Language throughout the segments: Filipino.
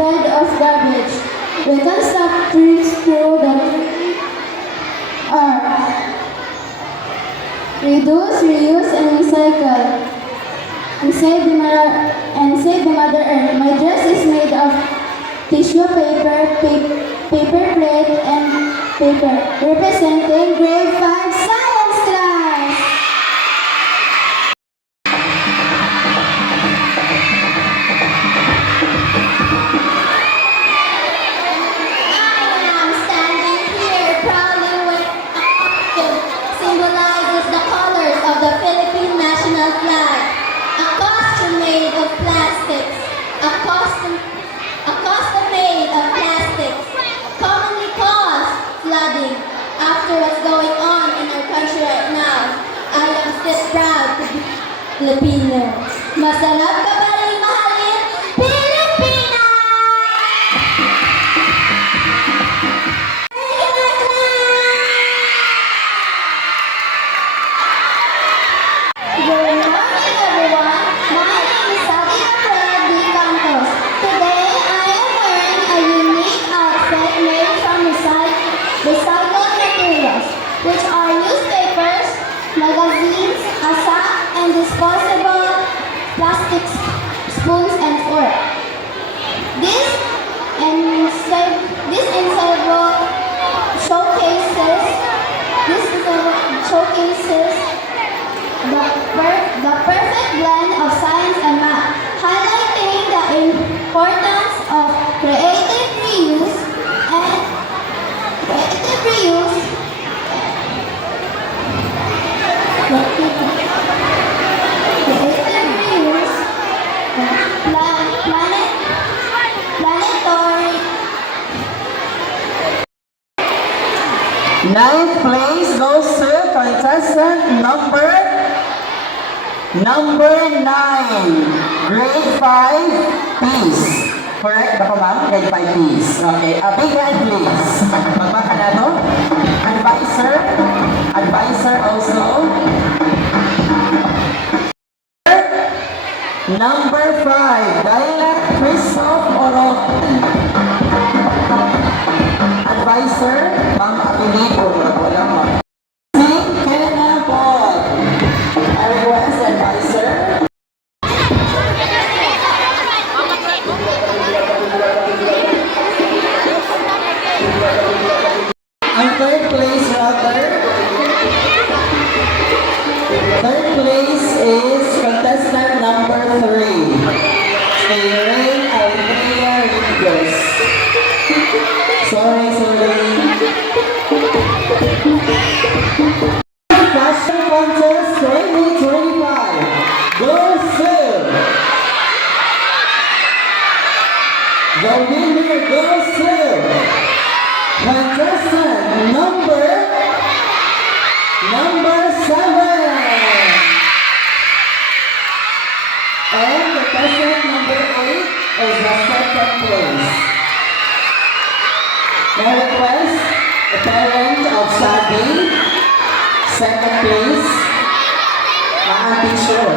instead of garbage. We can stop trees through the earth. Reduce, reuse, and recycle. And save the Mother Earth. My dress is made of tissue paper, paper plate, and paper, representing grade 5 science class. I am standing here proudly with a costume symbolizes the colors of the Philippine national flag. A costume made of plastics. A costume made of plastics commonly cause flooding. After what's going on in our country right now, I am still proud to be Filipino. Masarap ka ba rin mahalin? Pilipinas! Good morning, everyone. My name is Sabina Fred D. Campos. Today, I am wearing a unique outfit made from recycled materials, which are newspapers, magazines, a sack, and disposable plastic spoons and forks. This ensemble showcases the perfect blend of science and math, highlighting the importance of creative reuse planetary. Ninth place goes to contestant number 9, grade 5 peace. Correct ba po ma'am? Grade 5 peace. Okay, a big hand please. Magbaka na to. Advisor also. Number 5, Daila Christoph Oroki. Advisor, Ma'am Apelido. Wala mo. Sing Kena Paul. I request advisor. Ang third place is contestant number 3. Rain Alvea Rios. Sorry. Fashion Contest 2025 goes to the winner goes to contestant number 7 and contestant number 8 is the second place. May request the parent of Sabi, second place, Maan Teacher.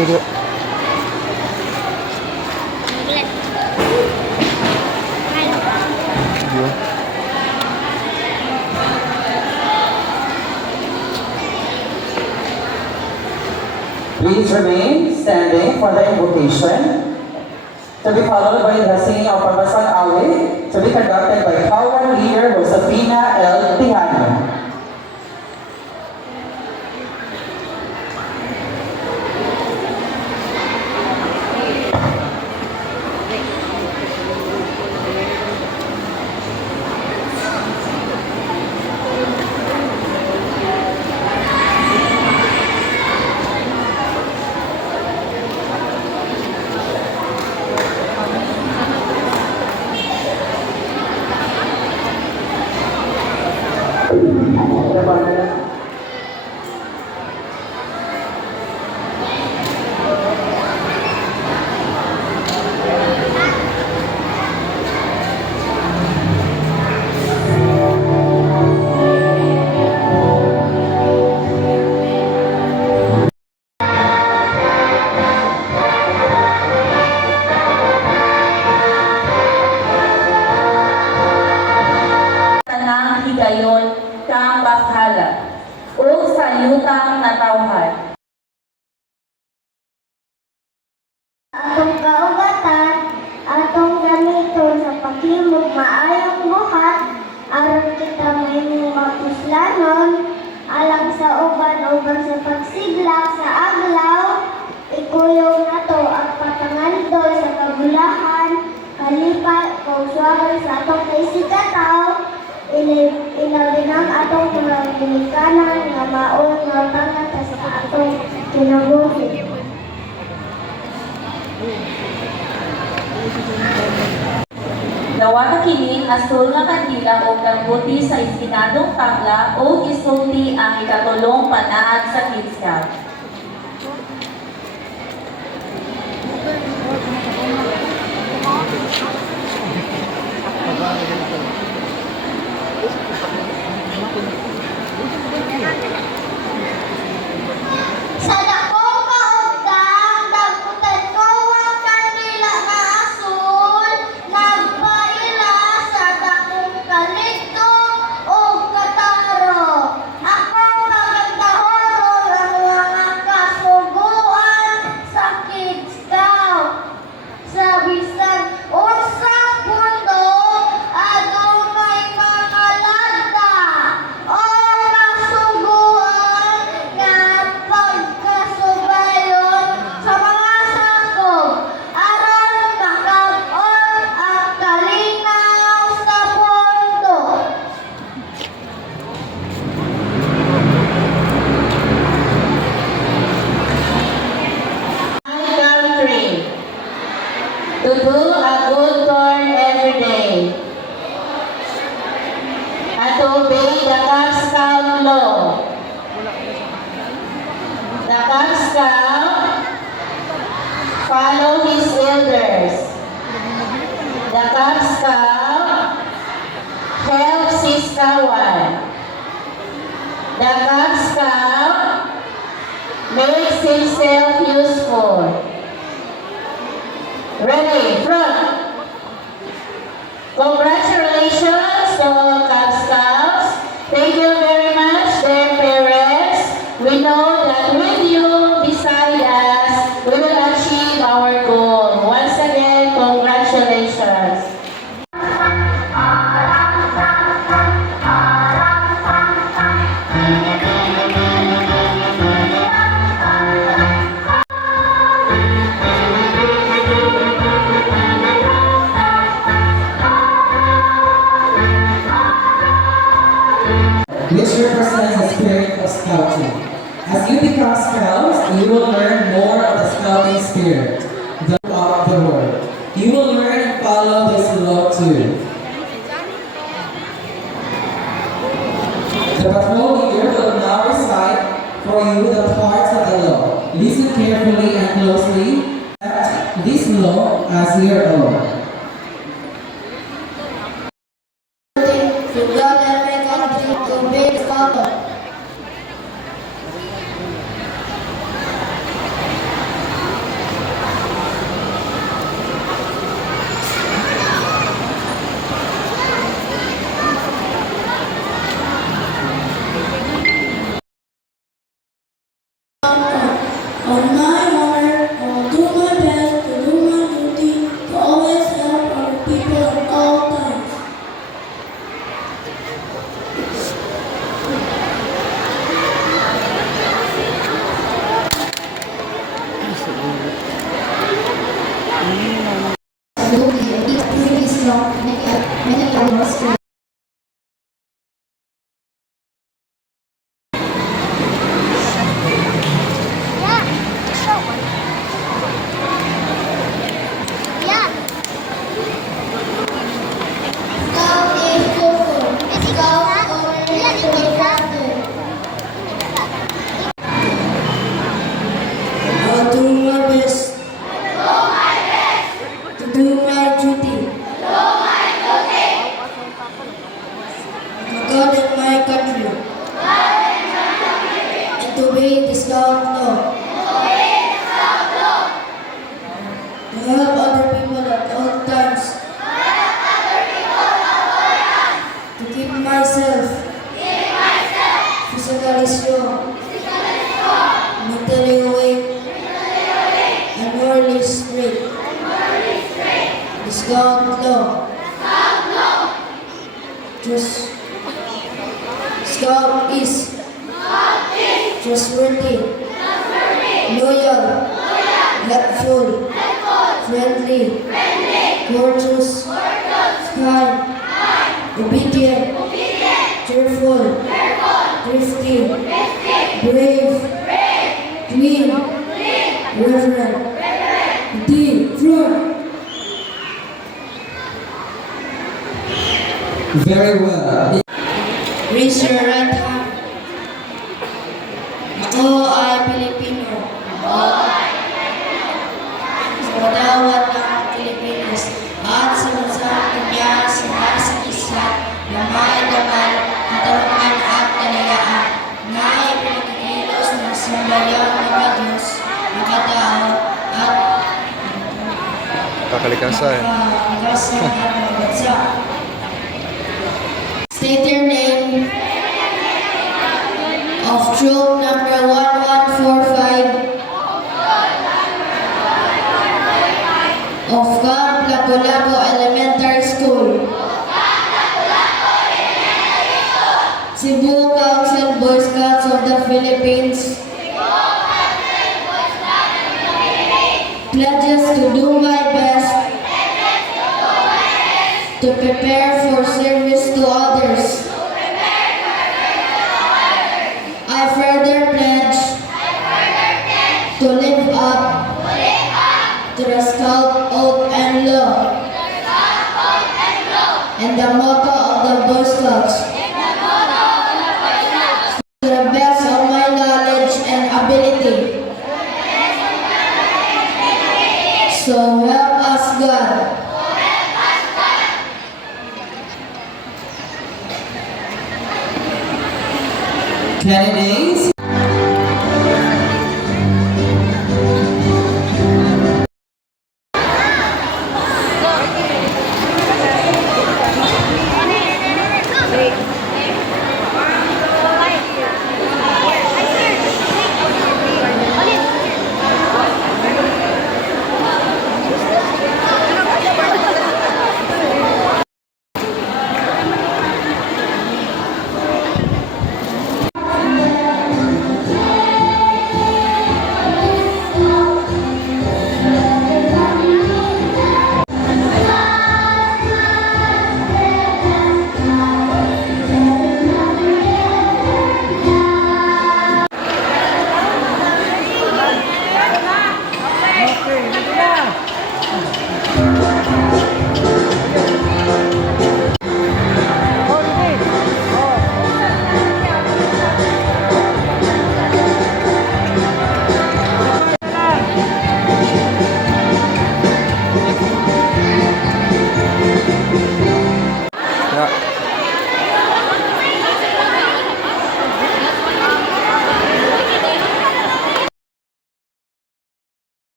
Please remain standing for the invocation, to be followed by the singing of Pambansang Awit, to be conducted by Kawan leader Josefina L. Tijano. Tanang higayon kang bashala o sayutang natawhan. Atong kaugatan, atong gamiton sa paghimog maayong buhat, aron kita may mapuslanon, alang sa uban-uban sa pagsidlak sa aglaw, ikuyong nato ang patangandol sa kabulahan, kalipat, kauswagan sa atong kaisigataw, inawinang atong mga ginikanan nga maon nga tangat sa atong kinabuhi. Dawa kini asul nga kandila o gambuti sa istinadong tabla o isulti ang ikatulong panaan sa kidscap. Sa dakong kaugdang, dagkutan ko ang kandila nga asul, nagpaila sa dakong kalito o kataro. Akong kagandahorol ang mga kasuguan sa Kids Scout. Sa bisan unsang bundok, adunay mga lagda o kasuguan nga pagkasubayon sa mga sakop aron makab-on ang kalinaw sa bundok. My country, to do a good turn every day, and to obey the Cub Scout law. The Cub Scout follow his elders. The Cub Scout helps his kawan. The Cub Scout makes himself useful. Ready, front. Congratulations to all Cub Scouts. Thank you very much, dear parents. We know that with you beside us, we will achieve our goal. Once again, congratulations. Which represents the spirit of scouting. As you become scouts, you will learn more of the scouting spirit, the of the word. You will learn and follow this law too. The patrol leader will now recite for you the parts of the law. Listen carefully and closely. Accept this law as your own. To God and my country to be followed. God and my country. And to obey the Scout law. To help other people at all times. To keep myself physically strong, mentally awake, and morally straight. The Scout law. Just Scout is trustworthy, loyal, helpful, friendly, courteous, kind, obedient, cheerful, thrifty, brave, clean, reverent, different. Very well. Raise your right hand. Ako ay Pilipino. Sa Wadawat ng Pilipinas at sa bansang kanya sa nasa isa na may daman, katarungan at kalayaan na ipinagigilos ng sambayang mga Diyos, mga tao at Kakalikasan. kalikasan ng mga bansa. State your name of troop number 1145 of Camp Lapu-Lapu Elementary School, Cebu Council Boy Scouts of the Philippines, pledges to do my best to prepare for service to others. I further pledge to live up to the Scout oath and law and the motto of the Boy Scouts to the best of my knowledge and ability. So help us God. Candidates,